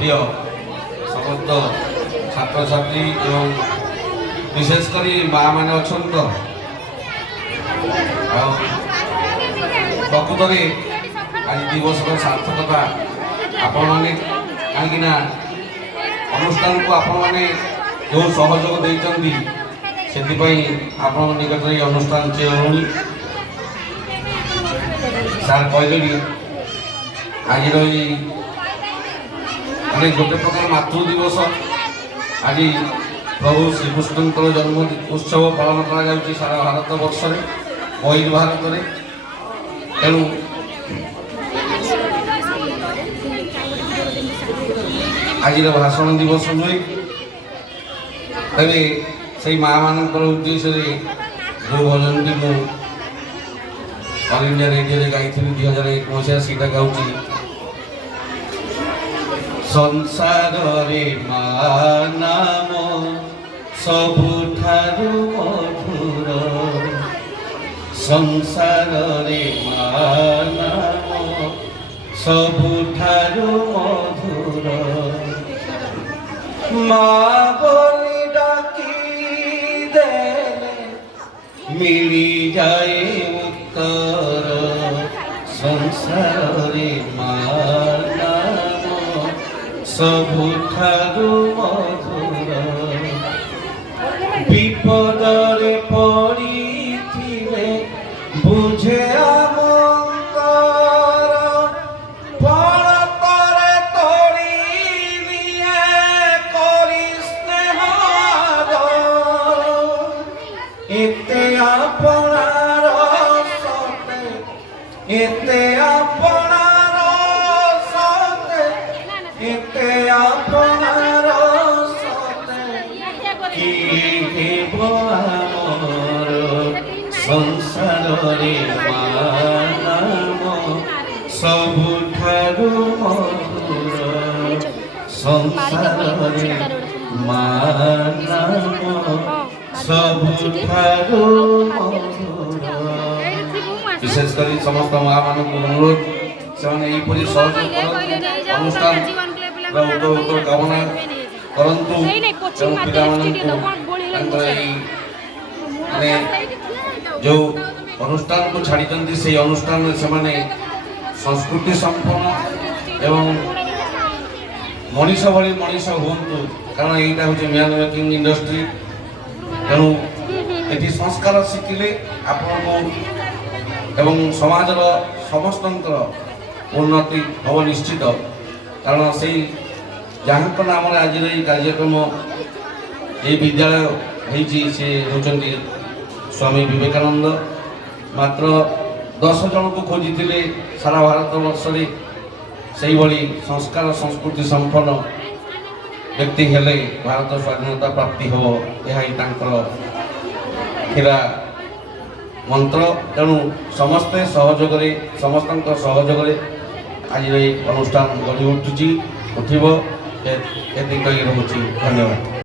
প্রিয় সমস্ত ছাত্রছাত্রী এবং বিশেষ করে মা মানে অছন্ত প্রকৃতরে আজ দিবসর সার্থকতা আপন মানে কাହିଁକି ନା ଅନୁଷ୍ଠାନକୁ ଆପଣମାନେ ଯେଉଁ ସହଯୋଗ ଦେଇଛନ୍ତି ସେଥିପାଇଁ ଆପଣଙ୍କ ନିକଟରେ ଏହି ଅନୁଷ୍ଠାନ ଚେଉଁନି ସାର୍ କହିଲେଣି ଆଜିର ଏଇ ମାନେ ଗୋଟେ ପ୍ରକାର ମାତୃ ଦିବସ ଆଜି ପ୍ରଭୁ ଶ୍ରୀକୃଷ୍ଣଙ୍କର ଜନ୍ମ ଉତ୍ସବ ପାଳନ କରାଯାଉଛି ସାରା ଭାରତ ବର୍ଷରେ ବହିର ଭାରତରେ। ତେଣୁ ଆଜିର ଭାଷଣ ଦିବସ ନୁହେଁ, ତେବେ ସେଇ ମା ମାନଙ୍କର ଉଦ୍ଦେଶ୍ୟରେ ଯେଉଁ ଭଜନଟି ମୁଁ ଅଲ୍ ଇଣ୍ଡିଆ ରେଡ଼ିଓରେ ଗାଇଥିଲି 2001 ମସିହା ସେଇଟା ଗାଉଛି। ସଂସାରରେ ମା ନାମ ସବୁଠାରୁ ମଧୁର, ସଂସାରରେ ମା ନାମ ସବୁଠାରୁ ମଧୁର, ମା ବୋଲି ଡାକି ଦେଲେ ମିଳିଯାଏ ଉତ୍ତର, ସଂସାରରେ ମା ନାମ ସବୁଠାରୁ ମଧୁର, ବିପଦରେ ପଡ଼ିଥିଲେ ବୁଝେ এতে আপনার সতে, এতে আপনার সতে, এতে আপনার সতে কি দেব আমার, সংসারে মা নাম ସବୁଠାରୁ ମଧୁର, ସଂସାରରେ ମା ନାମ ସବୁଠାରୁ ମଧୁର। ବିଶେଷ କରି ସମସ୍ତ ମା ମାନଙ୍କୁ ଅନୁରୋଧ ସେମାନେ ଏହିପରି ସହଯୋଗ କରନ୍ତୁ, ଅନୁଷ୍ଠାନର ଉତ୍ତର କାମନା କରନ୍ତୁ ଏବଂ ପିଲାମାନଙ୍କୁ ତାଙ୍କର ଏଇ ମାନେ ଯେଉଁ ଅନୁଷ୍ଠାନକୁ ଛାଡ଼ିଛନ୍ତି ସେଇ ଅନୁଷ୍ଠାନରେ ସେମାନେ ସଂସ୍କୃତି ସମ୍ପନ୍ନ ଏବଂ ମଣିଷ ଭଳି ମଣିଷ ହୁଅନ୍ତୁ, କାରଣ ଏଇଟା ହେଉଛି ମ୍ୟାନ୍ ମେକିଂ ଇଣ୍ଡଷ୍ଟ୍ରି। ତେଣୁ ଏଠି ସଂସ୍କାର ଶିଖିଲେ ଆପଣଙ୍କୁ ଏବଂ ସମାଜର ସମସ୍ତଙ୍କର ଉନ୍ନତି ହେବ ନିଶ୍ଚିତ, କାରଣ ସେଇ ଯାହାଙ୍କ ନାମରେ ଆଜିର ଏଇ କାର୍ଯ୍ୟକ୍ରମ ଏଇ ବିଦ୍ୟାଳୟ ହେଇଛି ସେ ହେଉଛନ୍ତି ସ୍ୱାମୀ ବିବେକାନନ୍ଦ। ମାତ୍ର 10 ଜଣଙ୍କୁ ଖୋଜିଥିଲେ ସାରା ଭାରତ ବର୍ଷରେ ସେଇଭଳି ସଂସ୍କାର ସଂସ୍କୃତି ସମ୍ପନ୍ନ ବ୍ୟକ୍ତି ହେଲେ ଭାରତ ସ୍ୱାଧୀନତା ପ୍ରାପ୍ତି ହେବ, ଏହା ହିଁ ତାଙ୍କର ଥିଲା ମନ୍ତ୍ର। ତେଣୁ ସମସ୍ତେ ସହଯୋଗରେ ସମସ୍ତଙ୍କ ସହଯୋଗରେ ଆଜିର ଏହି ଅନୁଷ୍ଠାନ ଗଢ଼ି ଉଠିବ, ଏତିକି କହି ରହୁଛି। ଧନ୍ୟବାଦ।